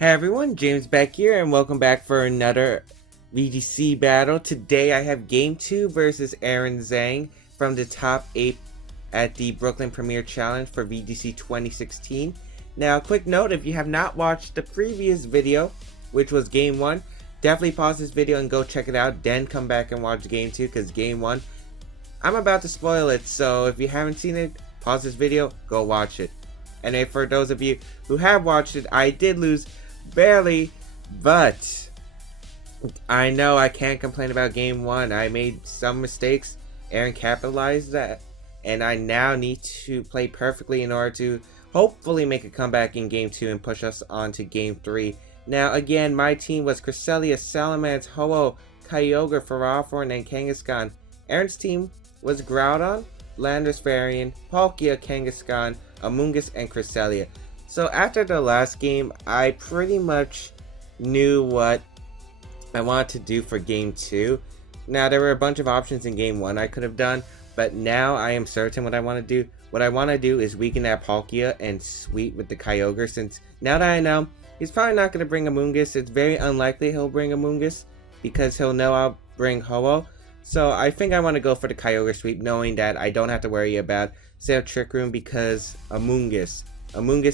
Hey everyone, James Baek here, and welcome back for another VGC battle. Today I have Game 2 versus Zheng from the top 8 at the Brooklyn Premier Challenge for VGC 2016. Now, quick note, if you have not watched the previous video, which was Game 1, definitely pause this video and go check it out, then come back and watch Game 2, because Game 1, I'm about to spoil it, so if you haven't seen it, pause this video, go watch it. And if for those of you who have watched it, I did lose barely, but I know I can't complain about game 1. I made some mistakes. Aaron capitalized that, and I now need to play perfectly in order to hopefully make a comeback in game 2 and push us on to game 3. Now again, my team was Cresselia, Salamence, Ho-Oh, Kyogre, Ferrothorn, and Kangaskhan. Aaron's team was Groudon, Landorus Varian, Palkia, Kangaskhan, Amoonguss, and Cresselia. So after the last game, I pretty much knew what I wanted to do for game 2. Now there were a bunch of options in game 1 I could have done, but now I am certain what I want to do. What I want to do is weaken that Palkia and sweep with the Kyogre, since now that I know he's probably not going to bring Amoonguss. It's very unlikely he'll bring Amoonguss because he'll know I'll bring Ho-Oh. So I think I want to go for the Kyogre sweep, knowing that I don't have to worry about set up Trick Room because Amoonguss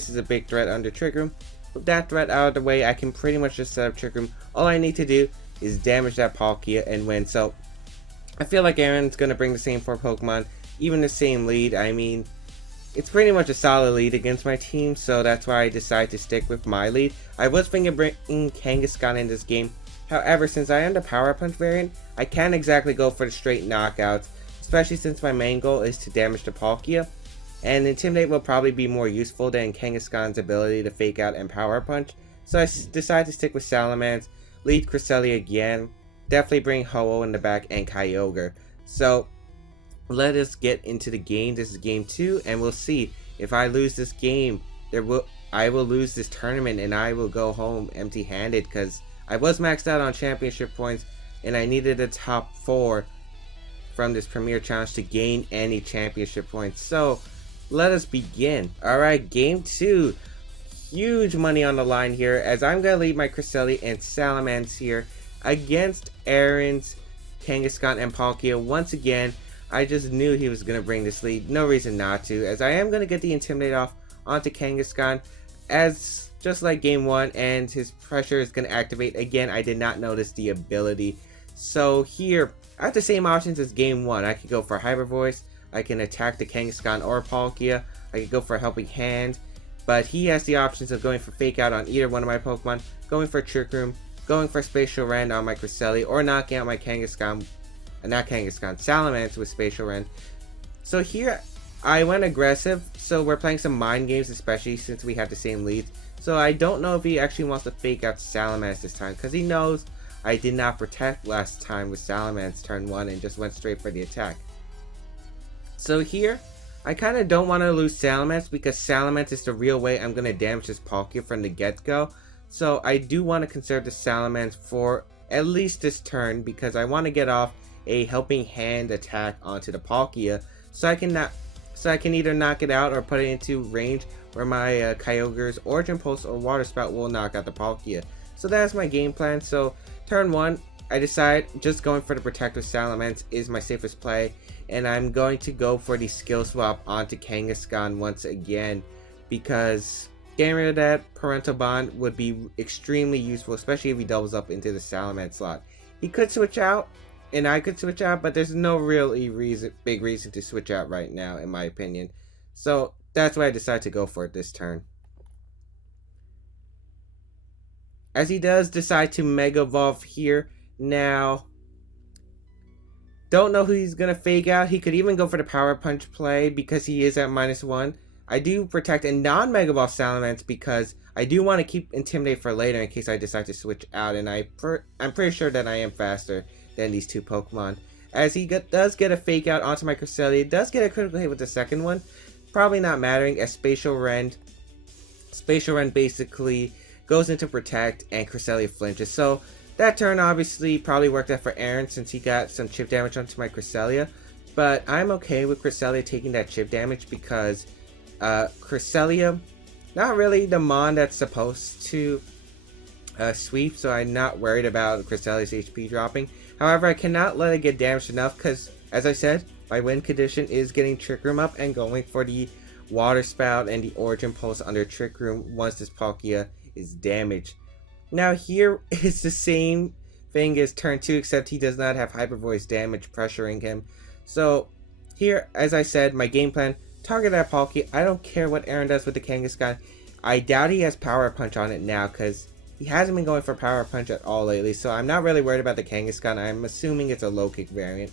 is a big threat under Trick Room. With that threat out of the way, I can pretty much just set up Trick Room. All I need to do is damage that Palkia and win. So I feel like Aaron's going to bring the same 4 Pokemon, even the same lead. I mean, it's pretty much a solid lead against my team, so that's why I decided to stick with my lead. I was thinking of bringing Kangaskhan in this game. However, since I am the Power Punch variant, I can't exactly go for the straight knockouts, especially since my main goal is to damage the Palkia. And Intimidate will probably be more useful than Kangaskhan's ability to Fake Out and Power Punch. So I decided to stick with Salamence, lead Cresselia again, definitely bring Ho-Oh in the back, and Kyogre. So let us get into the game. This is game 2, and we'll see. If I lose this game, I will lose this tournament and I will go home empty-handed, because I was maxed out on championship points and I needed a top 4 from this Premier Challenge to gain any championship points. So let us begin. Alright, game 2. Huge money on the line here, as I'm going to lead my Cresselia and Salamence here against Aaron's Kangaskhan and Palkia. Once again, I just knew he was going to bring this lead. No reason not to, as I am going to get the Intimidate off onto Kangaskhan, as just like game 1, and his pressure is going to activate. Again, I did not notice the ability. So here, I have the same options as game 1. I could go for Hyper Voice, I can attack the Kangaskhan or Palkia, I could go for a Helping Hand, but he has the options of going for Fake Out on either one of my Pokemon, going for Trick Room, going for Spatial Rend on my Cresselia, or knocking out my Salamence with Spatial Rend. So here, I went aggressive, so we're playing some mind games, especially since we have the same leads. So I don't know if he actually wants to Fake Out Salamence this time, because he knows I did not protect last time with Salamence turn 1 and just went straight for the attack. So here, I kind of don't want to lose Salamence, because Salamence is the real way I'm going to damage this Palkia from the get-go. So I do want to conserve the Salamence for at least this turn, because I want to get off a Helping Hand attack onto the Palkia, so I can either knock it out or put it into range where my Kyogre's Origin Pulse or Water Spout will knock out the Palkia. So that's my game plan. So turn 1, I decide just going for the Protective Salamence is my safest play, and I'm going to go for the skill swap onto Kangaskhan once again, because getting rid of that Parental Bond would be extremely useful, especially if he doubles up into the Salamence slot. He could switch out, and I could switch out, but there's no really big reason to switch out right now, in my opinion. So that's why I decided to go for it this turn. As he does decide to Mega Evolve here. Now, don't know who he's going to Fake Out. He could even go for the Power Punch play because he is at -1. I do protect a non-Mega Evolve Salamence because I do want to keep Intimidate for later in case I decide to switch out. And I'm pretty sure that I am faster than these 2 Pokemon. As he does get a Fake Out onto my Cresselia, does get a critical hit with the second one. Probably not mattering, as Spatial Rend basically goes into Protect and Cresselia flinches. So that turn obviously probably worked out for Aaron, since he got some chip damage onto my Cresselia. But I'm okay with Cresselia taking that chip damage, because Cresselia, not really the Mon that's supposed to sweep, so I'm not worried about Crystalia's HP dropping. However, I cannot let it get damaged enough because, as I said, my win condition is getting Trick Room up and going for the Water Spout and the Origin Pulse under Trick Room once this Palkia is damaged. Now here is the same thing as turn 2, except he does not have Hyper Voice damage pressuring him. So here, as I said, my game plan, target that Palkia. I don't care what Aaron does with the Kangaskhan. I doubt he has Power Punch on it now because he hasn't been going for Power Punch at all lately. So I'm not really worried about the Kangaskhan. I'm assuming it's a low kick variant.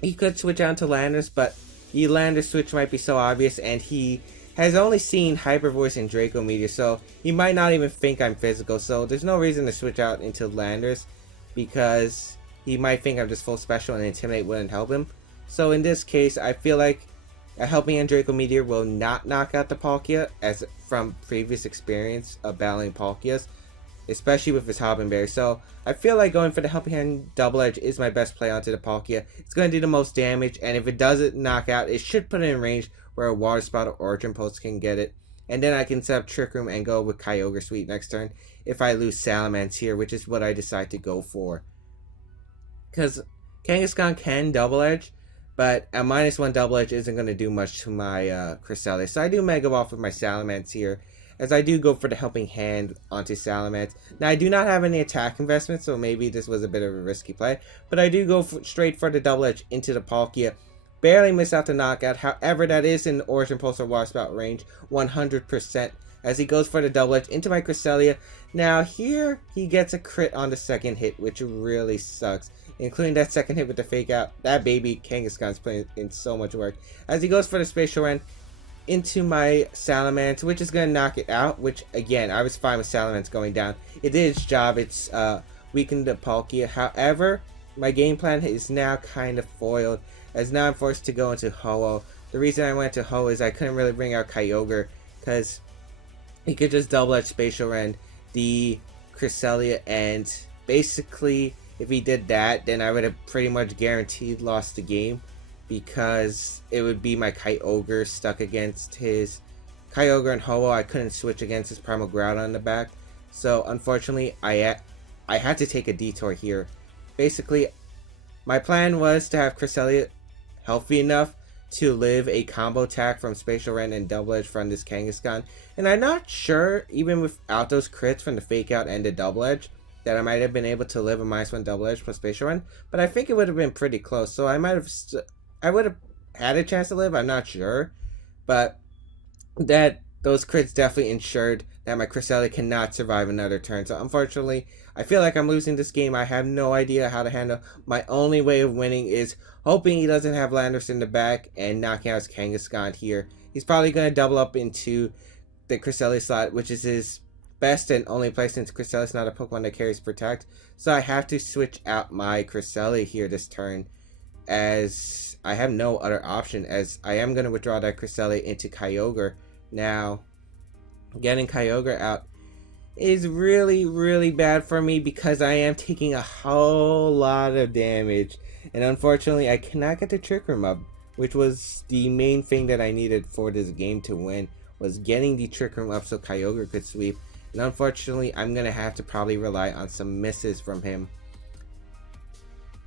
He could switch out to Landers, but the Landers switch might be so obvious, and he has only seen Hyper Voice and Draco Meteor, so he might not even think I'm physical. So there's no reason to switch out into Landers because he might think I'm just full special and Intimidate wouldn't help him. So in this case, I feel like a Helping Hand Draco Meteor will not knock out the Palkia, as from previous experience of battling Palkias, especially with his Hobbenberry. So I feel like going for the Helping Hand Double Edge is my best play onto the Palkia. It's going to do the most damage, and if it doesn't knock out, it should put it in range where a Water Spout or Origin Pulse can get it. And then I can set up Trick Room and go with Kyogre Sweep next turn if I lose Salamence here, which is what I decide to go for. Because Kangaskhan can Double Edge, but a -1 Double Edge isn't going to do much to my Cresselia. So I do Mega Evolve with my Salamence here, as I do go for the Helping Hand onto Salamence. Now I do not have any attack investment, so maybe this was a bit of a risky play, but I do go straight for the Double Edge into the Palkia. Barely miss out the knockout. However, that is in Origin Pulse or Water Spout range 100%, as he goes for the Double Edge into my Cresselia. Now here he gets a crit on the second hit, which really sucks, including that second hit with the Fake Out. That baby Kangaskhan's putting in so much work, as he goes for the Spatial Rend into my Salamence, which is going to knock it out, which again, I was fine with Salamence going down. It did its job. It's weakened the Palkia. However, my game plan is now kind of foiled, as now I'm forced to go into Ho-Oh. The reason I went to Ho is I couldn't really bring out Kyogre, because he could just Double Edge Spatial Rend the Cresselia, and basically if he did that, then I would have pretty much guaranteed lost the game, because it would be my Kyogre stuck against his Kyogre and Ho-Oh. I couldn't switch against his Primal Groudon on the back, so unfortunately I had to take a detour here. Basically, my plan was to have Cresselia healthy enough to live a combo attack from Spatial Rend and Double Edge from this Kangaskhan, and I'm not sure, even without those crits from the Fake Out and the Double Edge, that I might have been able to live a -1 Double Edge plus Spatial Rend, but I think it would have been pretty close, so I would have had a chance to live. I'm not sure, but those crits definitely ensured that my Cresselia cannot survive another turn. So unfortunately, I feel like I'm losing this game. I have no idea how to handle. My only way of winning is hoping he doesn't have Landers in the back and knocking out his Kangaskhan here. He's probably going to double up into the Cresselia slot, which is his best and only place, since Cresselia is not a Pokemon that carries Protect. So I have to switch out my Cresselia here this turn, as I have no other option, as I am going to withdraw that Cresselia into Kyogre. Now, getting Kyogre out is really, really bad for me, because I am taking a whole lot of damage, and unfortunately I cannot get the Trick Room up, which was the main thing that I needed for this game to win, was getting the Trick Room up so Kyogre could sweep. And unfortunately, I'm going to have to probably rely on some misses from him,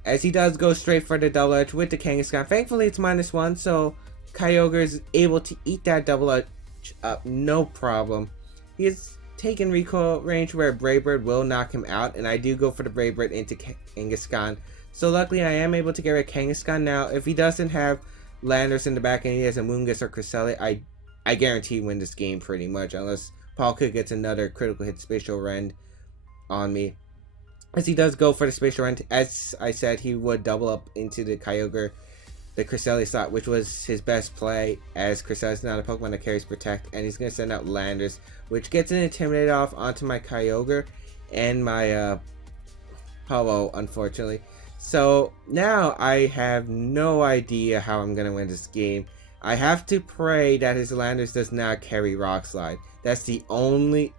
as he does go straight for the Double Edge with the Kangaskhan. Thankfully it's -1, so Kyogre is able to eat that Double Edge up no problem. He is taken recoil range where Brave Bird will knock him out, and I do go for the Brave Bird into Kangaskhan. So luckily I am able to get rid of Kangaskhan. Now if he doesn't have Landers in the back and he has a Moongus or Cresselia, I guarantee win this game pretty much, unless Palkia gets another critical hit Spatial Rend on me. As he does go for the Spatial Rend, as I said, he would double up into the Kyogre, the Cresselia slot, which was his best play, as Cresselia is not a Pokemon that carries Protect, and he's going to send out Landers, which gets an Intimidate off onto my Kyogre and my Ho-Oh, unfortunately. So now I have no idea how I'm going to win this game. I have to pray that his Landers does not carry Rock Slide. That's the only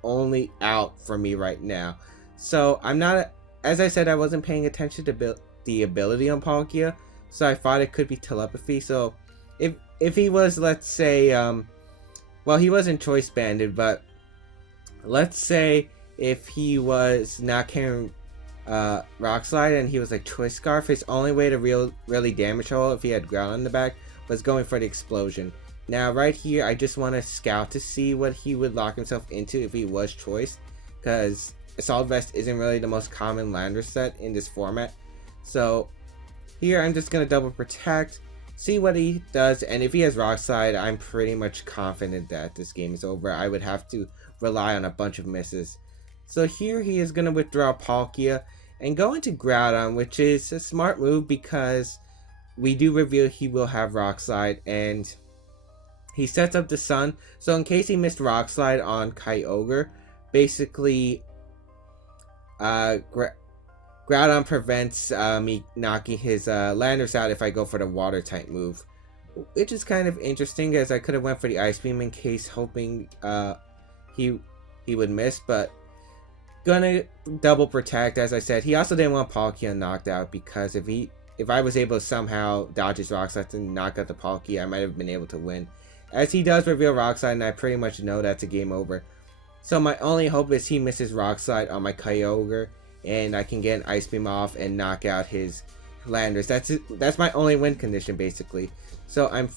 out for me right now. So I'm not, as I said, I wasn't paying attention to the ability on Palkia, so I thought it could be Telepathy. So if he was, let's say, well, he wasn't Choice Banded, but let's say if he was not carrying Rock Slide and he was like Twist Scarf, his only way to really damage Ho-Oh if he had ground on the back was going for the explosion. Now right here, I just want to scout to see what he would lock himself into if he was choice, because Assault Vest isn't really the most common lander set in this format. So here I'm just going to double protect, see what he does, and if he has Rock Slide, I'm pretty much confident that this game is over. I would have to rely on a bunch of misses. So here he is going to withdraw Palkia and go into Groudon, which is a smart move because we do reveal he will have Rock Slide, and he sets up the Sun. So in case he missed Rock Slide on Kyogre, basically Groudon prevents me knocking his Landers out if I go for the Water type move, which is kind of interesting, as I could have went for the Ice Beam in case hoping he would miss, but gonna double protect. As I said, he also didn't want Palkia knocked out, because if I was able to somehow dodge his Rock Slide and knock out the Palkia, I might have been able to win. As he does reveal Rock Slide, and I pretty much know that's a game over. So my only hope is he misses Rock Slide on my Kyogre, and I can get an Ice Beam off and knock out his Landers. That's my only win condition, basically. So I'm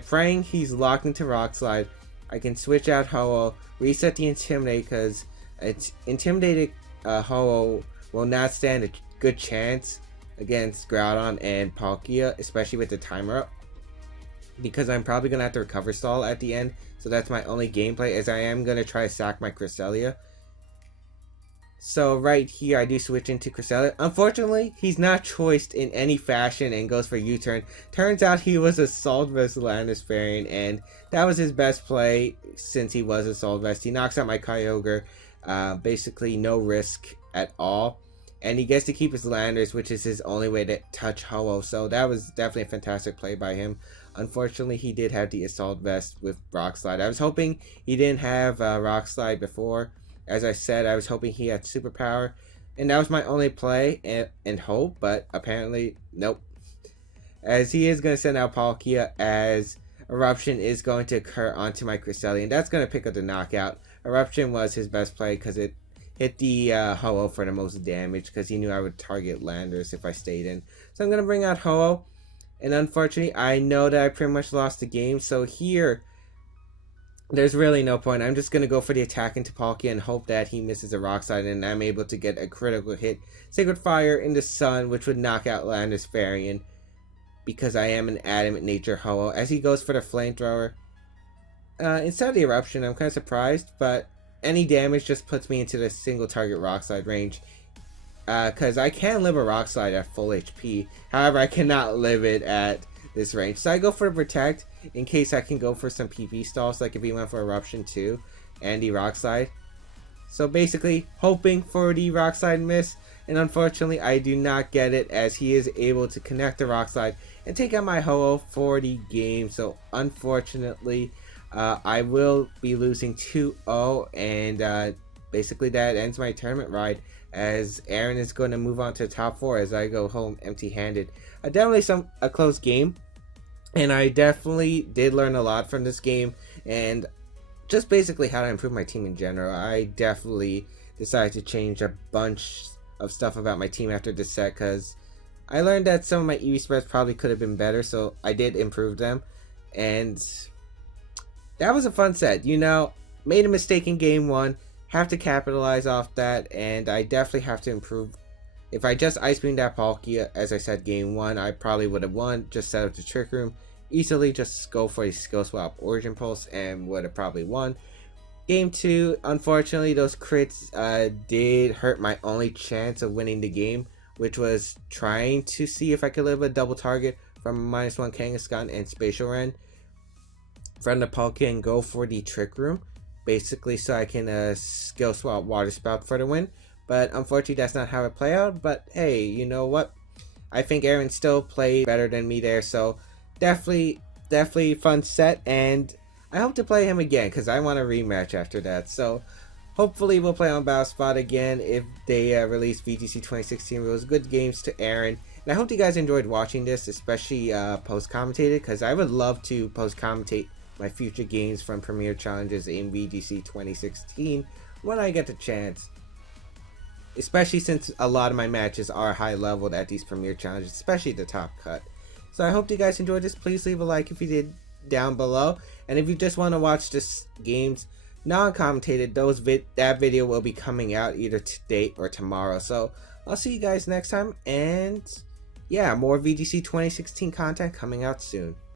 praying he's locked into Rock Slide. I can switch out Ho-Oh, reset the Intimidate, because it's intimidated Ho-Oh will not stand a good chance against Groudon and Palkia, especially with the timer up, because I'm probably gonna have to recover stall at the end. So that's my only gameplay, as I am gonna try to sack my Cresselia. So right here I do switch into Cresselia. Unfortunately, he's not choiced in any fashion and goes for U-turn. Turns out he was Assault Vest Landers variant, and that was his best play since he was Assault Vest. He knocks out my Kyogre, basically no risk at all, and he gets to keep his Landers, which is his only way to touch Ho-Oh. So that was definitely a fantastic play by him. Unfortunately, he did have the Assault Vest with Rock Slide. I was hoping he didn't have Rock Slide before. As I said, I was hoping he had Superpower, and that was my only play and hope, but apparently, nope. As he is going to send out Palkia, as Eruption is going to occur onto my Cresselia, and that's going to pick up the knockout. Eruption was his best play because it hit the Ho-Oh for the most damage, because he knew I would target Landers if I stayed in. So I'm going to bring out Ho-Oh, and unfortunately, I know that I pretty much lost the game, so here there's really no point. I'm just going to go for the attack into Palkia and hope that he misses a Rock Slide and I'm able to get a critical hit. Sacred Fire into Sun, which would knock out Landers Varian, because I am an Adamant Nature Ho-Oh. As he goes for the Flamethrower, instead of the Eruption, I'm kind of surprised, but any damage just puts me into the single target Rock Slide range. Because I can live a Rock Slide at full HP. However, I cannot live it at this range. So I go for Protect in case I can go for some PP stalls, like if he went for Eruption too and the Rock Slide. So basically hoping for the Rock Slide miss, and unfortunately I do not get it, as he is able to connect the Rock Slide and take out my Ho-Oh for the game. So unfortunately I will be losing 2-0, and basically that ends my tournament ride, as Aaron is going to move on to the top 4 as I go home empty-handed. Definitely a close game, and I definitely did learn a lot from this game, and just basically how to improve my team in general. I definitely decided to change a bunch of stuff about my team after this set, because I learned that some of my EV spreads probably could have been better, so I did improve them, and that was a fun set. You know, made a mistake in game 1, have to capitalize off that, and I definitely have to improve. If I just Ice Beamed that Palkia, as I said, game 1, I probably would have won. Just set up the Trick Room, easily just go for a Skill Swap Origin Pulse, and would have probably won. Game 2, unfortunately, those crits did hurt my only chance of winning the game, which was trying to see if I could live a double target from -1 Kangaskhan and Spatial Ren from the Palkia and go for the Trick Room, basically so I can Skill Swap Water Spout for the win. But unfortunately, that's not how it played out. But hey, you know what? I think Aaron still played better than me there. So definitely fun set. And I hope to play him again, because I want a rematch after that. So hopefully we'll play on Battle Spot again if they release VGC 2016 rules. Good games to Aaron. And I hope you guys enjoyed watching this, especially post-commentated, because I would love to post-commentate my future games from Premier Challenges in VGC 2016. when I get the chance. Especially since a lot of my matches are high leveled at these premier challenges, especially the top cut. So I hope you guys enjoyed this. Please leave a like if you did down below. And if you just want to watch this game's non-commentated, that video will be coming out either today or tomorrow. So I'll see you guys next time, and yeah, more VGC 2016 content coming out soon.